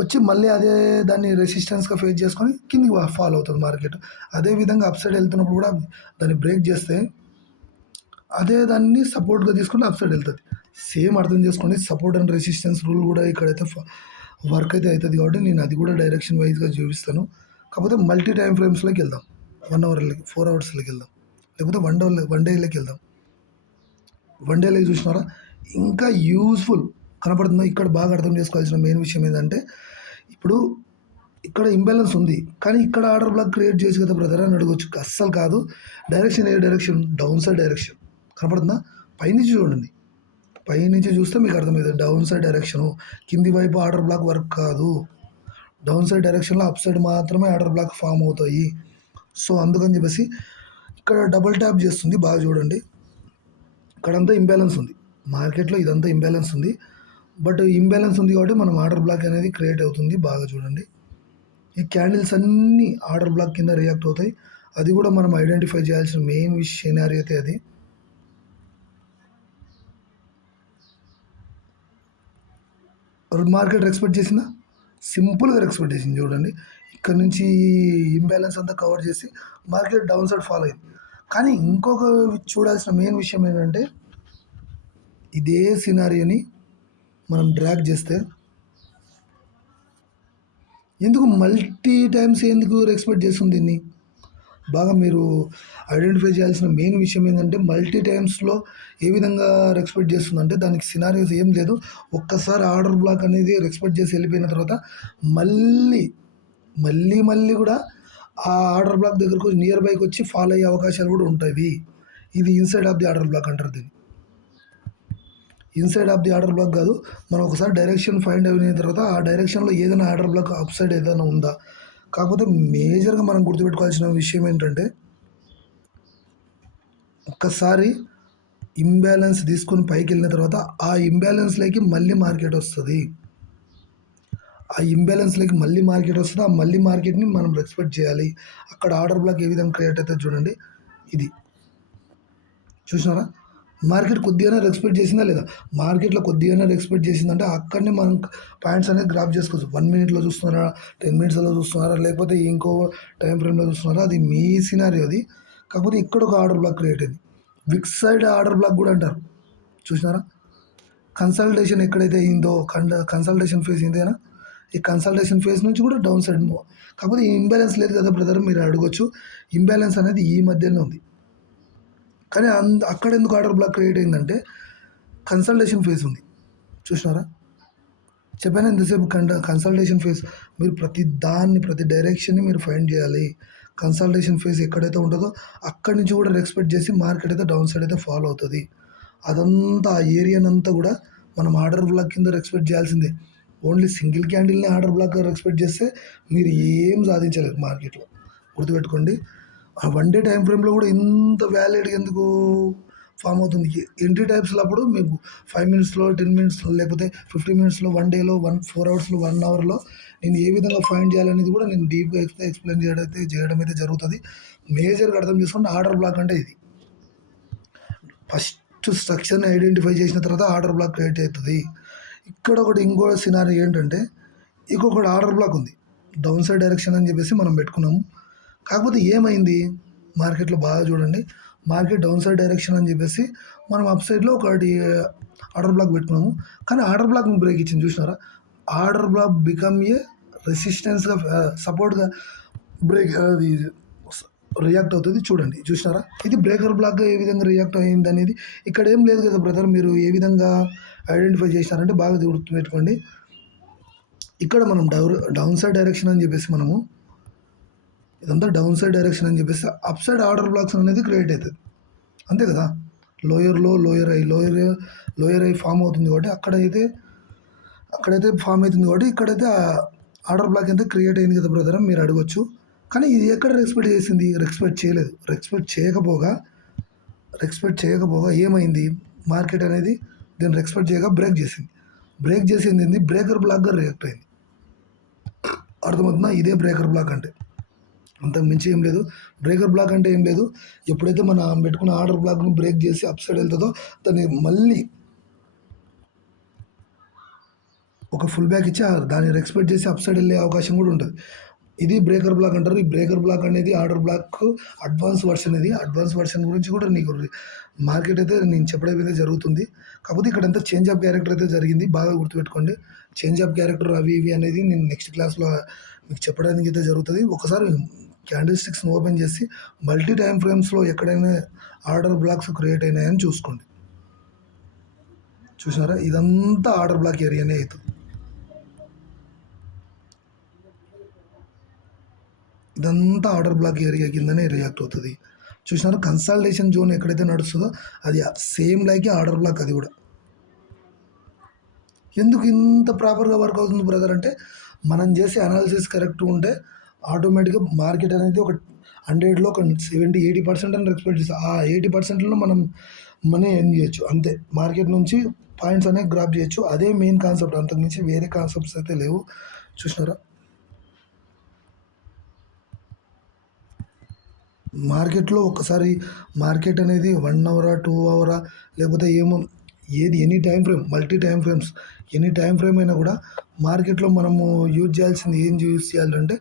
వచ్చి మళ్ళీ అదే దాన్ని రెసిస్టెన్స్గా ఫేస్ చేసుకొని కిందికి ఫాలో అవుతుంది మార్కెట్. అదేవిధంగా అప్ సైడ్ వెళ్తున్నప్పుడు కూడా దాన్ని బ్రేక్ చేస్తే అదే దాన్ని సపోర్ట్గా తీసుకుంటే అప్ సైడ్ వెళ్తుంది. సేమ్ అర్థం చేసుకోండి. సపోర్ట్ అండ్ రెసిస్టెన్స్ రూల్ కూడా ఇక్కడైతే వర్క్ అయితే అవుతుంది. కాబట్టి నేను అది కూడా డైరెక్షన్ వైజ్గా చూపిస్తాను. కాకపోతే మల్టీ టైం ఫ్రేమ్స్లోకి వెళ్దాం. 1 అవర్లకి 4 అవర్స్లోకి వెళ్దాం, లేకపోతే వన్ డేలోకి వెళ్దాం. వన్ డేలోకి చూసినారా, ఇంకా యూజ్ఫుల్ కనపడుతుందో. ఇక్కడ బాగా అర్థం చేసుకోవాల్సిన మెయిన్ విషయం ఏంటంటే ఇప్పుడు ఇక్కడ ఇంబ్యాలెన్స్ ఉంది కానీ ఇక్కడ ఆర్డర్ బ్లాక్ క్రియేట్ చేసి కదా బ్రదర్ అని అడగవచ్చు. అస్సలు కాదు. డైరెక్షన్ ఏ డైరెక్షన్? Down side direction. కనపడుతుందా? పైనుంచి చూడండి. పైనుంచి చూస్తే మీకు అర్థమవుతుంది డౌన్ సైడ్ డైరెక్షను. కింది వైపు ఆర్డర్ బ్లాక్ వర్క్ కాదు. డౌన్ సైడ్ డైరెక్షన్లో అప్ సైడ్ మాత్రమే ఆర్డర్ బ్లాక్ ఫామ్ అవుతాయి. సో అందుకని చెప్పేసి ఇక్కడ డబుల్ ట్యాప్ చేస్తుంది. బాగా చూడండి. ఇక్కడంతా ఇంబ్యాలెన్స్ ఉంది. మార్కెట్లో ఇదంతా ఇంబ్యాలెన్స్ ఉంది. బట్ ఇంబ్యాలెన్స్ ఉంది కాబట్టి మనం ఆర్డర్ బ్లాక్ అనేది క్రియేట్ అవుతుంది. బాగా చూడండి. ఈ క్యాండిల్స్ అన్నీ ఆర్డర్ బ్లాక్ కింద రియాక్ట్ అవుతాయి. అది కూడా మనం ఐడెంటిఫై చేయాల్సిన మెయిన్ సినారియో అయితే అది. మార్కెట్ రెస్పెక్ట్ చేసిందా? సింపుల్గా రెస్పెక్ట్ చేసింది. చూడండి, ఇక్కడ నుంచి ఇంబ్యాలెన్స్ అంతా కవర్ చేసి మార్కెట్ డౌన్ సైడ్ ఫాలో అయింది. కానీ ఇంకొక చూడాల్సిన మెయిన్ విషయం ఏంటంటే ఇదే సినారియోని మనం డ్రాగ్ చేస్తే ఎందుకు మల్టీ టైమ్స్ ఎందుకు ఎక్స్పెక్ట్ చేస్తుంది దీన్ని? బాగా మీరు ఐడెంటిఫై చేయాల్సిన మెయిన్ విషయం ఏంటంటే మల్టీ టైమ్స్లో ఏ విధంగా రెస్పెక్ట్ చేస్తుందంటే దానికి సినారియోస్ ఏం లేదు. ఒక్కసారి ఆర్డర్ బ్లాక్ అనేది రెస్పెక్ట్ చేసి వెళ్ళిపోయిన తర్వాత మళ్ళీ మళ్ళీ కూడా ఆ ఆర్డర్ బ్లాక్ దగ్గరకు నియర్ బైకి వచ్చి ఫాలో అయ్యే అవకాశాలు కూడా ఉంటాయి. ఇది inside of the order black అంటారు దీన్ని. Inside of the order black కాదు. మనం ఒకసారి డైరెక్షన్ ఫైండ్ అయిన తర్వాత ఆ డైరెక్షన్లో ఏదైనా ఆర్డర్ బ్లాక్ అప్ సైడ్ ఏదైనా ఉందా. కాకపోతే మేజర్గా మనం గుర్తుపెట్టుకోవాల్సిన విషయం ఏంటంటే ఒక్కసారి ఇంబ్యాలెన్స్ తీసుకొని పైకి వెళ్ళిన తర్వాత ఆ ఇంబ్యాలెన్స్లోకి మళ్ళీ మార్కెట్ వస్తుంది. ఆ ఇంబ్యాలెన్స్లోకి మళ్ళీ మార్కెట్ వస్తుంది. ఆ మళ్ళీ మార్కెట్ని మనం రెస్పెక్ట్ చేయాలి. అక్కడ ఆర్డర్ బ్లాక్ ఏ విధంగా క్రియేట్ అవుతుంది చూడండి. ఇది చూసినారా, మార్కెట్ కొద్దిగానే రెస్పెక్ట్ చేసిందా లేదా. మార్కెట్లో కొద్దిగానే రెస్పెక్ట్ చేసిందంటే అక్కడనే మనం పాయింట్స్ అనేది గ్రాప్ చేసుకోవచ్చు. 1 మినిట్లో చూస్తున్నారా, 10 మినిట్స్లో చూస్తున్నారా, లేకపోతే ఇంకో టైం ఫ్రేమ్లో చూస్తున్నారా, అది మీ సినారియో అది. కాకపోతే ఇక్కడ ఒక ఆర్డర్ బ్లాక్ క్రియేట్ అయింది. విక్స్ సైడ్ ఆర్డర్ బ్లాక్ కూడా అంటారు. చూసినారా, కన్సల్టేషన్ ఎక్కడైతే అయిందో కన్సల్టేషన్ ఫేజ్ ఏంటైనా ఈ కన్సల్టేషన్ ఫేజ్ నుంచి కూడా డౌన్ సైడ్ మూవ్. కాకపోతే ఈ ఇంబ్యాలెన్స్ లేదు కదా బ్రదర్ మీరు అడగొచ్చు. ఇంబ్యాలెన్స్ అనేది ఈ మధ్యలో ఉంది. కానీ అక్కడ ఎందుకు ఆర్డర్ బ్లాక్ క్రియేట్ అయిందంటే కన్సల్టేషన్ ఫేజ్ ఉంది. చూసినారా, చెప్పాను ఎంతసేపు కన్సల్టేషన్ ఫేజ్. మీరు ప్రతి డైరెక్షన్ని మీరు ఫైండ్ చేయాలి. కన్సల్టేషన్ ఫేజ్ ఎక్కడైతే ఉంటుందో అక్కడి నుంచి కూడా రెస్పెక్ట్ చేసి మార్కెట్ అయితే డౌన్ సైడ్ అయితే ఫాలో అవుతుంది. అదంతా ఆ ఏరియానంతా కూడా మనం ఆర్డర్ బ్లాక్ కింద రెస్పెక్ట్ చేయాల్సిందే. ఓన్లీ సింగిల్ క్యాండిల్ని ఆర్డర్ బ్లాక్ రెస్పెక్ట్ చేస్తే మీరు ఏం సాధించలేరు మార్కెట్లో. గుర్తుపెట్టుకోండి. ఆ 1 డే టైం ఫ్రేమ్లో కూడా ఇంత వ్యాలిడ్ ఎందుకు ఫామ్ అవుతుంది. ఎంట్రీ టైప్స్లో అప్పుడు మీకు 5 మినిట్స్లో, 10 మినిట్స్లో, లేకపోతే 15 మినిట్స్లో, 1 డేలో, 4 అవర్స్లో, 1 అవర్లో నేను ఏ విధంగా ఫైండ్ చేయాలనేది కూడా నేను డీప్గా ఎక్స్ప్లెయిన్ చేయడం అయితే జరుగుతుంది. మేజర్గా అర్థం చేసుకోండి, ఆర్డర్ బ్లాక్ అంటే ఇది. ఫస్ట్ స్ట్రక్చర్ని ఐడెంటిఫై చేసిన తర్వాత ఆర్డర్ బ్లాక్ క్రియేట్ అవుతుంది. ఇక్కడ ఒకటి ఇంకో సినారీ ఏంటంటే ఇంకొకటి ఆర్డర్ బ్లాక్ ఉంది. డౌన్ సైడ్ డైరెక్షన్ అని చెప్పేసి మనం పెట్టుకున్నాము. కాకపోతే ఏమైంది మార్కెట్లో బాగా చూడండి. మార్కెట్ డౌన్ సైడ్ డైరెక్షన్ అని చెప్పేసి మనం అప్ సైడ్లో ఒకటి ఆర్డర్ బ్లాక్ పెట్టుకున్నాము. కానీ ఆర్డర్ బ్లాక్ బ్రేక్ ఇచ్చింది చూసినారా. ఆర్డర్ బ్లాక్ బికమ్ ఏ రెసిస్టెన్స్గా సపోర్ట్గా బ్రేక్ అది రియాక్ట్ అవుతుంది. చూడండి చూసినారా, ఇది బ్రేకర్ బ్లాక్ ఏ విధంగా రియాక్ట్ అయింది అనేది ఇక్కడ ఏం లేదు కదా బ్రదర్. మీరు ఏ విధంగా ఐడెంటిఫై చేసినారంటే బాగా గుర్తుపెట్టుకోండి. ఇక్కడ మనం డౌన్ సైడ్ డైరెక్షన్ అని చెప్పేసి మనము ఇదంతా డౌన్ సైడ్ డైరెక్షన్ అని చెప్పేసి అప్ సైడ్ ఆర్డర్ బ్లాక్స్ అనేది క్రియేట్ అవుతుంది. అంతే కదా. లోయర్లో లోయర్ ఐ ఫామ్ అవుతుంది కాబట్టి అక్కడైతే ఫామ్ అవుతుంది కాబట్టి ఇక్కడైతే ఆర్డర్ బ్లాక్ అయితే క్రియేట్ అయింది కదా బ్రదర్ మీరు అడగొచ్చు. కానీ ఇది ఎక్కడ రెస్పెక్ట్ చేసింది, రెస్పెక్ట్ చేయలేదు. రెస్పెక్ట్ చేయకపోగా ఏమైంది, మార్కెట్ అనేది దీన్ని రెస్పెక్ట్ చేయగా బ్రేక్ చేసింది ఏంది, బ్రేకర్ బ్లాక్గా రియాక్ట్ అయింది. అర్థమవుతుందా, ఇదే బ్రేకర్ బ్లాక్ అంటే. అంతకు మించి ఏం లేదు. బ్రేకర్ బ్లాక్ అంటే ఏం లేదు, ఎప్పుడైతే మనం పెట్టుకున్న ఆర్డర్ బ్లాక్ను బ్రేక్ చేసి అప్ సైడ్ వెళ్తుందో దాన్ని మళ్ళీ ఒక ఫుల్ బ్యాక్ ఇచ్చి దాన్ని రెస్పెక్ట్ చేసి అప్ సైడ్ వెళ్ళే అవకాశం కూడా ఉంటుంది. ఇది బ్రేకర్ బ్లాక్ అంటారు. ఈ బ్రేకర్ బ్లాక్ అనేది ఆర్డర్ బ్లాక్ అడ్వాన్స్ వర్షన్. ఇది అడ్వాన్స్ వర్షన్ గురించి కూడా నీకు మార్కెట్ అయితే నేను చెప్పడం అయితే జరుగుతుంది. కాకపోతే ఇక్కడ అంతా చేంజ్ ఆఫ్ క్యారెక్టర్ అయితే జరిగింది. బాగా గుర్తుపెట్టుకోండి. చేంజ్ ఆఫ్ క్యారెక్టర్ అవి ఇవి అనేది నేను నెక్స్ట్ క్లాస్లో మీకు చెప్పడానికి అయితే జరుగుతుంది. ఒకసారి క్యాండిల్ స్టిక్స్ని ఓపెన్ చేసి మల్టీ టైం ఫ్రేమ్స్లో ఎక్కడైనా ఆర్డర్ బ్లాక్స్ క్రియేట్ అయినాయని చూసుకోండి. చూసినారా, ఇదంతా ఆర్డర్ బ్లాక్ ఏరియానే అవుతుంది. ఇదంతా ఆర్డర్ బ్లాక్ ఏరియా కిందనే రియాక్ట్ అవుతుంది. చూసినారు, కన్సల్టేషన్ జోన్ ఎక్కడైతే నడుస్తుందో అది సేమ్ లైక్ ఆర్డర్ బ్లాక్. అది కూడా ఎందుకు ఇంత ప్రాపర్గా వర్క్ అవుతుంది బ్రదర్ అంటే మనం చేసే అనాలిసిస్ కరెక్ట్ ఉంటే ఆటోమేటిక్గా మార్కెట్ అనేది ఒక 100లో ఒక 70-80% అని రెస్పెక్ట్ చేస్తాం. ఆ 80%లో మనం మనీ ఎర్న్ చేయొచ్చు అంతే. మార్కెట్ నుంచి పాయింట్స్ అనేవి గ్రాప్ చేయొచ్చు. అదే మెయిన్ కాన్సెప్ట్, అంతకుమించి వేరే కాన్సెప్ట్స్ అయితే లేవు. చూసినారా, మార్కెట్లో ఒక్కసారి మార్కెట్ అనేది 1 అవరా 2 అవరా లేకపోతే ఏమో ఏది any time frame, multi time frames, any time frame అయినా కూడా మార్కెట్లో మనము యూజ్ చేయాల్సింది యూజ్ చేయాలంటే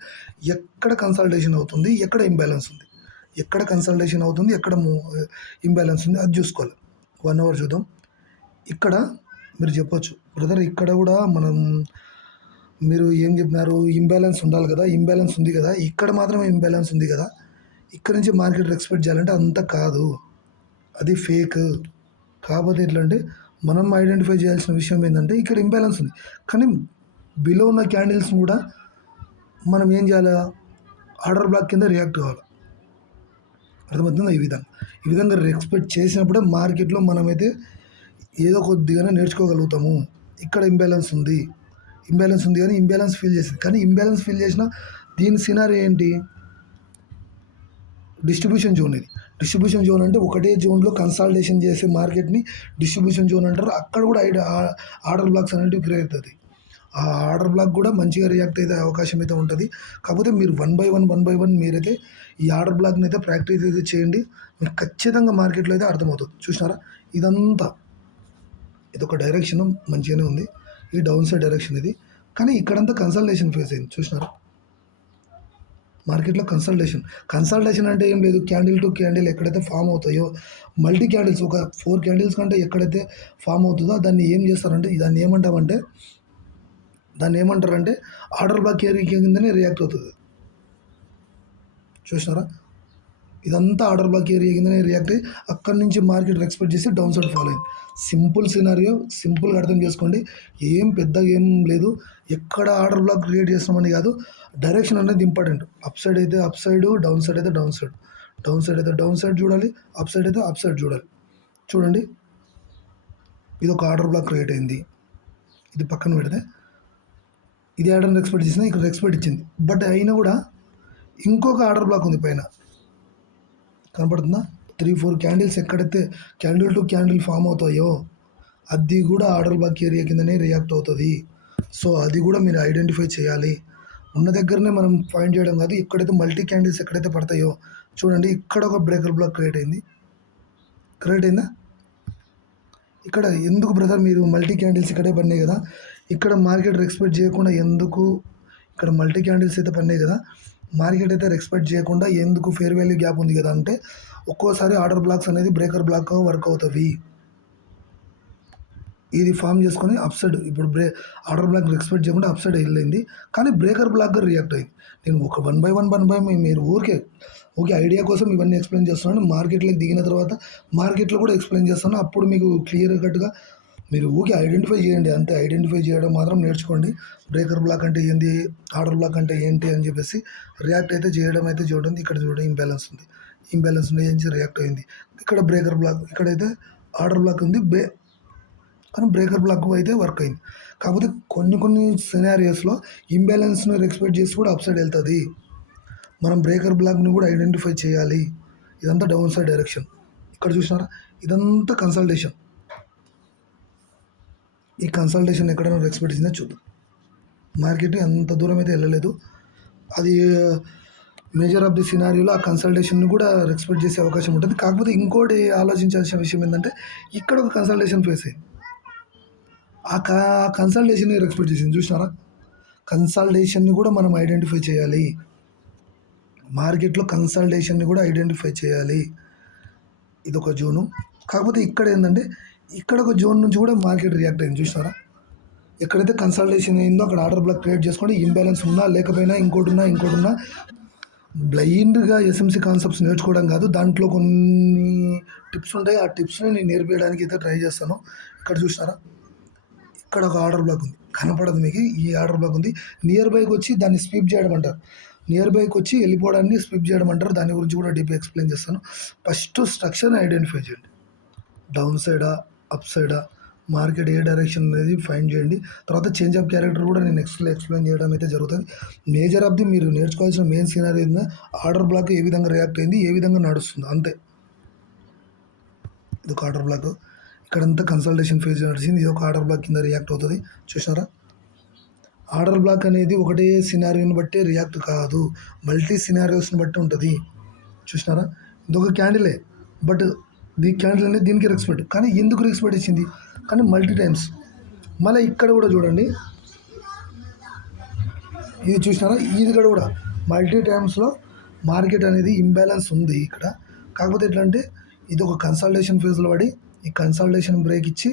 ఎక్కడ కన్సల్టేషన్ అవుతుంది, ఎక్కడ ఇంబ్యాలెన్స్ ఉంది, ఎక్కడ కన్సల్టేషన్ అవుతుంది, ఎక్కడ ఇంబ్యాలెన్స్ ఉంది అది చూసుకోవాలి. 1 అవర్ చూద్దాం. ఇక్కడ మీరు చెప్పొచ్చు బ్రదర్ ఇక్కడ కూడా మీరు ఏం చెప్పినారు, ఇంబ్యాలెన్స్ ఉండాలి కదా, ఇంబ్యాలెన్స్ ఉంది కదా, ఇక్కడ మాత్రం ఇంబ్యాలెన్స్ ఉంది కదా, ఇక్కడ నుంచి మార్కెట్ ఎక్స్పెక్ట్ చేయాలంటే అంత కాదు, అది ఫేక్. కాకపోతే ఎట్లంటే మనం ఐడెంటిఫై చేయాల్సిన విషయం ఏంటంటే ఇక్కడ ఇంబ్యాలెన్స్ ఉంది, కానీ బిలో ఉన్న క్యాండిల్స్ని కూడా మనం ఏం చేయాలి, ఆర్డర్ బ్లాక్ కింద రియాక్ట్ కావాలి. అర్థమవుతుందా? ఈ విధంగా ఎక్స్పెక్ట్ చేసినప్పుడే మార్కెట్లో మనమైతే ఏదో కొద్దిగానే నేర్చుకోగలుగుతాము. ఇక్కడ ఇంబ్యాలెన్స్ ఉంది కానీ ఇంబ్యాలెన్స్ ఫీల్ చేసింది, కానీ ఇంబ్యాలెన్స్ ఫీల్ చేసిన దీని సినారీ ఏంటి, డిస్ట్రిబ్యూషన్ జోన్. ఇది డిస్ట్రిబ్యూషన్ జోన్ అంటే ఒకటే జోన్లో కన్సాలిడేషన్ చేసే మార్కెట్ని డిస్ట్రిబ్యూషన్ జోన్ అంటారు. అక్కడ కూడా ఆర్డర్ బ్లాక్స్ అనేటివి క్రియేట్ అవుతాయి. ఆ ఆర్డర్ బ్లాక్ కూడా మంచిగా రియాక్ట్ అయ్యే అవకాశం అయితే ఉంటుంది. కాకపోతే మీరు వన్ బై వన్ మీరైతే ఈ ఆర్డర్ బ్లాక్ని అయితే ప్రాక్టీస్ అయితే చేయండి, మీకు ఖచ్చితంగా మార్కెట్లో అయితే అర్థమవుతుంది. చూసినారా, ఇదంతా ఇదొక డైరెక్షన్ మంచిగానే ఉంది, ఈ డౌన్ సైడ్ డైరెక్షన్ ఇది, కానీ ఇక్కడంతా కన్సల్టేషన్ ఫేస్ అయింది. చూసినారా, మార్కెట్లో కన్సల్టేషన్ అంటే ఏం లేదు, క్యాండిల్ టు క్యాండిల్ ఎక్కడైతే ఫామ్ అవుతాయో మల్టీ క్యాండిల్స్, ఒక 4 క్యాండిల్స్ కంటే ఎక్కడైతే ఫామ్ అవుతుందో దాన్ని ఏం చేస్తారంటే, దాన్ని ఏమంటారంటే ఆర్డర్ బ్లాక్ ఏరియా కిందనే రియాక్ట్ అవుతుంది. చూసినారా, ఇదంతా ఆర్డర్ బ్లాక్ ఏరియా కిందనే రియాక్ట్ అయ్యి అక్కడి నుంచి మార్కెట్ ఎక్స్పెక్ట్ చేసి డౌన్ సైడ్ ఫాలో అయింది. సింపుల్ సినారియో, సింపుల్గా అర్థం చేసుకోండి, ఏం పెద్దగా ఏం లేదు. ఎక్కడ ఆర్డర్ బ్లాక్ క్రియేట్ చేస్తున్నామని కాదు, డైరెక్షన్ అనేది ఇంపార్టెంట్. అప్ సైడ్ అయితే అప్ సైడ్, డౌన్ సైడ్ అయితే డౌన్ సైడ్, డౌన్ సైడ్ అయితే డౌన్ సైడ్ చూడాలి, అప్ సైడ్ అయితే అప్ సైడ్ చూడాలి. చూడండి, ఇది ఒక ఆర్డర్ బ్లాక్ క్రియేట్ అయింది, ఇది పక్కన పెడితే ఇది ఆర్డర్ ఎక్స్పెక్ట్ చేసింది, ఇక్కడ ఎక్స్పెక్ట్ ఇచ్చింది, బట్ అయినా కూడా ఇంకొక ఆర్డర్ బ్లాక్ ఉంది పైన, కనపడుతుందా? 3-4 క్యాండిల్స్ ఎక్కడైతే క్యాండిల్ టు క్యాండిల్ ఫామ్ అవుతాయో అది కూడా ఆర్డర్ బ్లాక్ ఏరియా కిందనే రియాక్ట్ అవుతుంది. సో అది కూడా మీరు ఐడెంటిఫై చేయాలి. ఉన్న దగ్గరనే మనం ఫైండ్ చేయడం కాదు, ఎక్కడైతే మల్టీ క్యాండిల్స్ ఎక్కడైతే పడతాయో చూడండి, ఇక్కడ ఒక బ్రేకర్ బ్లాక్ క్రియేట్ అయిందా? ఇక్కడ ఎందుకు బ్రదర్ మీరు మల్టీ క్యాండిల్స్ ఇక్కడే పడినాయి కదా, ఇక్కడ మార్కెట్ ఎక్స్పెక్ట్ చేయకుండా ఎందుకు, ఇక్కడ మల్టీ క్యాండిల్స్ అయితే పడినాయి కదా, మార్కెట్ అయితే ఎక్స్పెక్ట్ చేయకుండా ఎందుకు ఫేర్ వాల్యూ గ్యాప్ ఉంది కదా అంటే, ఒక్కోసారి ఆర్డర్ బ్లాక్స్ అనేది బ్రేకర్ బ్లాక్ వర్క్ అవుతుంది. ఇది ఫామ్ చేసుకొని అప్ సైడ్, ఇప్పుడు ఆర్డర్ బ్లాక్ ఎక్స్పెక్ట్ చేయకుండా అప్ సైడ్ వెళ్ళింది, కానీ బ్రేకర్ బ్లాక్గా రియాక్ట్ అయింది. నేను ఒక వన్ బై వన్ మీరు ఊరికే ఐడియా కోసం ఇవన్నీ ఎక్స్ప్లెయిన్ చేస్తున్నాను. మార్కెట్లోకి దిగిన తర్వాత మార్కెట్లో కూడా ఎక్స్ప్లెయిన్ చేస్తాను, అప్పుడు మీకు క్లియర్ కట్గా మీరు ఐడెంటిఫై చేయండి, అంతే. ఐడెంటిఫై చేయడం మాత్రం నేర్చుకోండి. బ్రేకర్ బ్లాక్ అంటే ఏంటి, ఆర్డర్ బ్లాక్ అంటే ఏంటి అని చెప్పేసి రియాక్ట్ అయితే చేయడం అయితే చూడండి. ఇక్కడ చూడండి, ఇంబ్యాలెన్స్ ఉంది ఏం రియాక్ట్ అయింది. ఇక్కడ బ్రేకర్ బ్లాక్, ఇక్కడైతే ఆర్డర్ బ్లాక్ ఉంది, కానీ బ్రేకర్ బ్లాక్ అయితే వర్క్ అయింది. కాకపోతే కొన్ని సినారియోస్లో ఇంబ్యాలెన్స్ను ఎక్స్పెక్ట్ చేసి కూడా అప్ సైడ్ వెళ్తుంది. మనం బ్రేకర్ బ్లాక్ని కూడా ఐడెంటిఫై చేయాలి. ఇదంతా డౌన్ సైడ్ డైరెక్షన్. ఇక్కడ చూసినారా, ఇదంతా కన్సల్టేషన్. ఈ కన్సల్టేషన్ ఎక్కడైనా ఎక్స్పెక్ట్ చేసినా చూద్దాం. మార్కెట్ అంత దూరం అయితే వెళ్ళలేదు, అది మేజర్ ఆఫ్ ది సినారియోలో ఆ కన్సల్టేషన్ని కూడా ఎక్స్పెక్ట్ చేసే అవకాశం ఉంటుంది. కాకపోతే ఇంకోటి ఆలోచించాల్సిన విషయం ఏంటంటే, ఇక్కడ ఒక కన్సల్టేషన్ ఫేస్ అయింది, ఆ కన్సల్టేషన్ని ఎక్స్పెక్ట్ చేసింది. చూసినారా, కన్సల్టేషన్ని కూడా మనం ఐడెంటిఫై చేయాలి. మార్కెట్లో కన్సల్టేషన్ని కూడా ఐడెంటిఫై చేయాలి. ఇదొక జోను. కాకపోతే ఇక్కడ ఏంటంటే, ఇక్కడ ఒక జోన్ నుంచి కూడా మార్కెట్ రియాక్ట్ అయింది. చూసినారా, ఎక్కడైతే కన్సల్టేషన్ అయిందో అక్కడ ఆర్డర్ బ్లాక్ క్రియేట్ చేసుకోండి. ఇంబ్యాలెన్స్ ఉన్నా లేకపోయినా ఇంకోటి ఉన్నా బ్లైండ్గా ఎస్ఎంసీ కాన్సెప్ట్స్ నేర్చుకోవడం కాదు, దాంట్లో కొన్ని టిప్స్ ఉంటాయి. ఆ టిప్స్ని నేను నేర్పించడానికి అయితే ట్రై చేస్తాను. ఇక్కడ చూసినారా, ఇక్కడ ఒక ఆర్డర్ బ్లాక్ ఉంది, కనపడదు మీకు, ఈ ఆర్డర్ బ్లాక్ ఉంది. నియర్ బైకి వచ్చి దాన్ని స్వీప్ చేయడం అంటారు, నియర్ బైకి వచ్చి వెళ్ళిపోవడాన్ని స్వీప్ చేయడం అంటారు. దాని గురించి కూడా డీప్ ఎక్స్ప్లెయిన్ చేస్తాను. ఫస్ట్ స్ట్రక్చర్ని ఐడెంటిఫై చేయండి, డౌన్ సైడా అప్ సైడా, మార్కెట్ ఏ డైరెక్షన్ అనేది ఫైండ్ చేయండి. తర్వాత చేంజ్ ఆఫ్ క్యారెక్టర్ కూడా నేను ఎక్స్ప్లెయిన్ చేయడం అయితే జరుగుతుంది. మేజర్ ఆఫ్ ది మీరు నేర్చుకోవాల్సిన మెయిన్ సీనరీ ఏంటంటే, ఆర్డర్ బ్లాక్ ఏ విధంగా రియాక్ట్ అయింది, ఏ విధంగా నడుస్తుంది, అంతే. ఇది ఒక ఆర్డర్ బ్లాక్, ఇక్కడంతా కన్సల్టేషన్ ఫేజ్ నడిచింది, ఇది ఒక ఆర్డర్ బ్లాక్ కింద రియాక్ట్ అవుతుంది. చూసారా, ఆర్డర్ బ్లాక్ అనేది ఒకటే సినారియోని బట్టి రియాక్ట్ కాదు, మల్టీ సినారియోస్ని బట్టి ఉంటుంది. చూసినారా, ఇదొక క్యాండిలే, బట్ దీ క్యాండిల్ అనేది దీనికి రెస్పెక్ట్, కానీ ఎందుకు రెస్పెక్ట్ ఇచ్చింది, కానీ మల్టీ టైమ్స్. మళ్ళీ ఇక్కడ కూడా చూడండి, ఇది చూసినారా, ఇది కూడా మల్టీ టైమ్స్లో మార్కెట్ అనేది ఇంబ్యాలెన్స్ ఉంది ఇక్కడ. కాకపోతే ఎట్లంటే, ఇది ఒక కన్సల్టేషన్ ఫేజ్లో పడి ఈ కన్సల్టేషన్ బ్రేక్ ఇచ్చి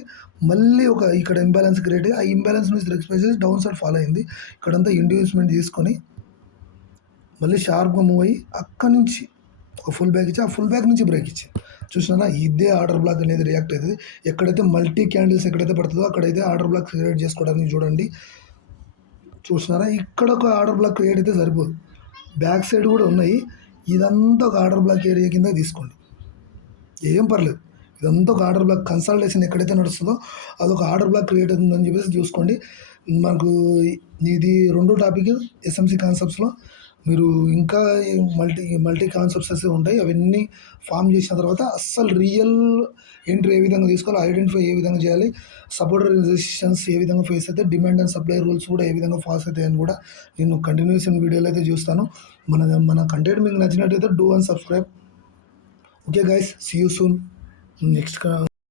మళ్ళీ ఇక్కడ ఇంబ్యాలెన్స్ క్రియేట్ అయ్యి, ఆ ఇంబ్యాలెన్స్ నుంచి ఎక్స్పెక్ట్ చేసి డౌన్ సైడ్ ఫాలో అయింది. ఇక్కడంతా ఇండ్యూస్మెంట్ తీసుకొని మళ్ళీ షార్ప్గా మూవ్ అయ్యి అక్కడి నుంచి ఒక ఫుల్ బ్యాక్ ఇచ్చి ఆ ఫుల్ బ్యాక్ నుంచి బ్రేక్ ఇచ్చి చూసినా ఇదే ఆర్డర్ బ్లాక్ అనేది రియాక్ట్ అవుతుంది. ఎక్కడైతే మల్టీ క్యాండిల్స్ ఎక్కడైతే పడుతుందో అక్కడైతే ఆర్డర్ బ్లాక్ క్రియేట్ చేసుకోవడానికి చూడండి. చూసినారా ఇక్కడ ఒక ఆర్డర్ బ్లాక్ క్రియేట్ అయితే సరిపోదు, బ్యాక్ సైడ్ కూడా ఉన్నాయి. ఇదంతా ఒక ఆర్డర్ బ్లాక్ ఏరియా కింద తీసుకోండి, ఏం పర్లేదు. ఇదంతా ఒక ఆర్డర్ బ్లాక్ కన్సల్టేషన్ ఎక్కడైతే నడుస్తుందో అదొక ఆర్డర్ బ్లాక్ క్రియేట్ అవుతుందని చెప్పేసి చూసుకోండి. మనకు ఇది రెండో టాపిక్ ఎస్ఎంసి కాన్సెప్ట్స్లో. మీరు ఇంకా మల్టీ మల్టీ కాన్సెప్ట్స్ ఉంటాయి, అవన్నీ ఫామ్ చేసిన తర్వాత అస్సలు రియల్ ఎంట్రీ ఏ విధంగా తీసుకోవాలి, ఐడెంటిఫై ఏ విధంగా చేయాలి, సపోర్ట్ రెసిస్టెన్స్ ఏ విధంగా ఫేస్ అయితే, డిమాండ్ అండ్ సప్లై రూల్స్ కూడా ఏ విధంగా ఫాస్ అవుతాయని కూడా నేను కంటిన్యూషన్ వీడియోలో అయితే చూస్తాను. మన కంటెంట్ మీకు నచ్చినట్టయితే do and subscribe. Okay guys, see you soon next